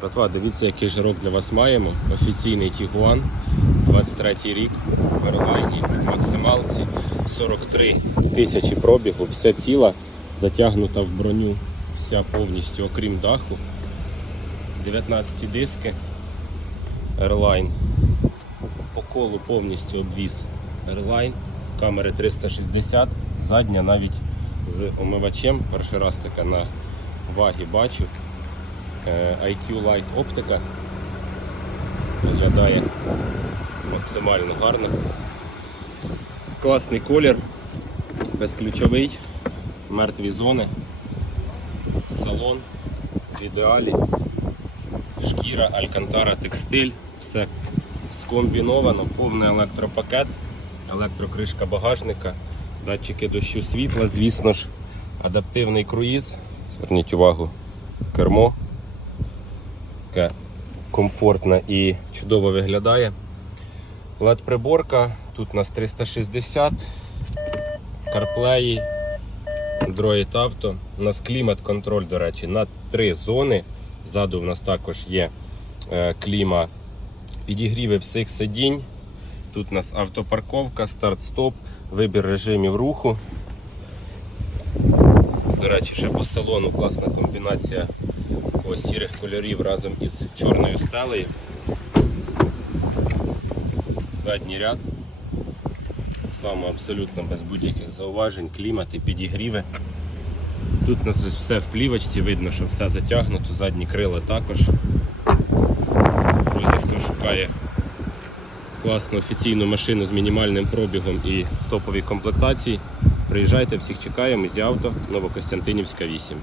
Братва, дивіться, який жирок для вас маємо. Офіційний Тігуан, 23 рік, в Ерлайні, максималці, 43 тисячі пробігу, вся ціла, затягнута в броню, вся повністю, окрім даху. 19 диски, Airline. По колу повністю обвіз Airline, камери 360, задня навіть з омивачем. Перший раз таке на вагі бачу. IQ Light оптика. Виглядає максимально гарно. Класний колір, безключовий, мертві зони, салон. В ідеалі, шкіра, алькантара, текстиль, все скомбіновано, повний електропакет, електрокришка багажника, датчики дощу світла, звісно ж, адаптивний круїз. Зверніть увагу, кермо яке комфортно і чудово виглядає. led приборка тут у нас 360, CarPlay, Android Auto. У нас клімат-контроль, до речі, на три зони. Ззаду в нас також є е, кліма, підігріви всіх сидінь. Тут у нас автопарковка, старт-стоп, вибір режимів руху. До речі, ще по салону класна комбінація ось сірих кольорів разом із чорною стелею. Задній ряд. Так само абсолютно без будь-яких зауважень, клімат і підігріви. Тут у нас все в плівочці, видно, що все затягнуто, задні крила також. Друзі, хто шукає класну офіційну машину з мінімальним пробігом і в топовій комплектації, приїжджайте, всіх чекаємо, зі авто Новокостянтинівська 8.